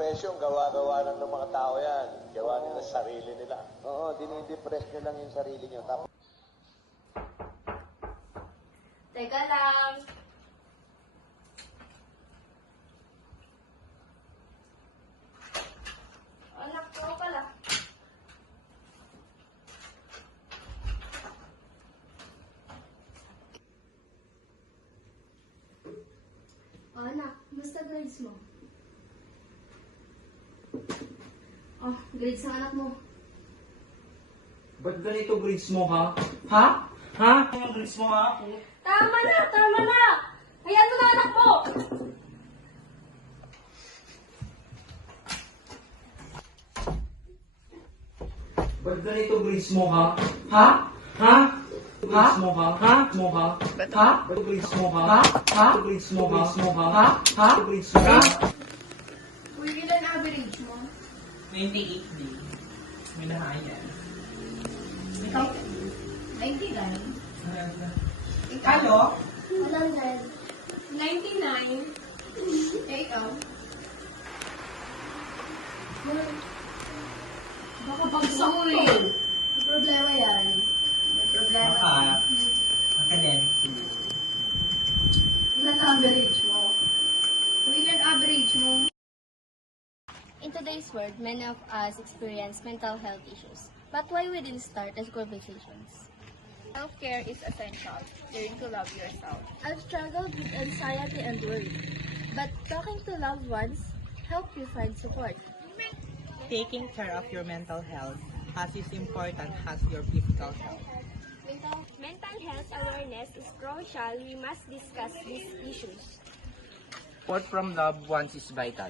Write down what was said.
depression, gawa-gawa lang ng mga tao yan. Gawa nila sa sarili nila. Oo, dinidepress nyo lang yung sarili nyo. Tapos, Teka lang. Anak ko pala. Anak, basta grades mo? Oh, grades ng anak mo. Ba't ganito grades mo, ha? Ha? Ha? Ano grades mo, ha? Tama na! Tama na! Hayaan mo na anak mo! Ba't ganito grades mo, ha? Ha? Ha? Grades mo, ha? Ha? Mo, ha? Ha? Ba't grades mo, ha? Ha? Grades mo, ha? Ha? Ha? Grades mo, ha? Uy, ilan average mo? 28 day. May nahayan. Ikaw? 99. Halo? 100. 99. Eh, ikaw? Baka bagsak to. May problema yan. May problema. Baka. Academic. Ilan average mo? Uy, ilan average mo? In today's world, many of us experience mental health issues. But why we didn't start as conversations? Self-care is essential. Learn to love yourself. I've struggled with anxiety and worry. But talking to loved ones help you find support. Taking care of your mental health as is important as your physical health. Mental health awareness is crucial. We must discuss these issues. Support from loved ones is vital.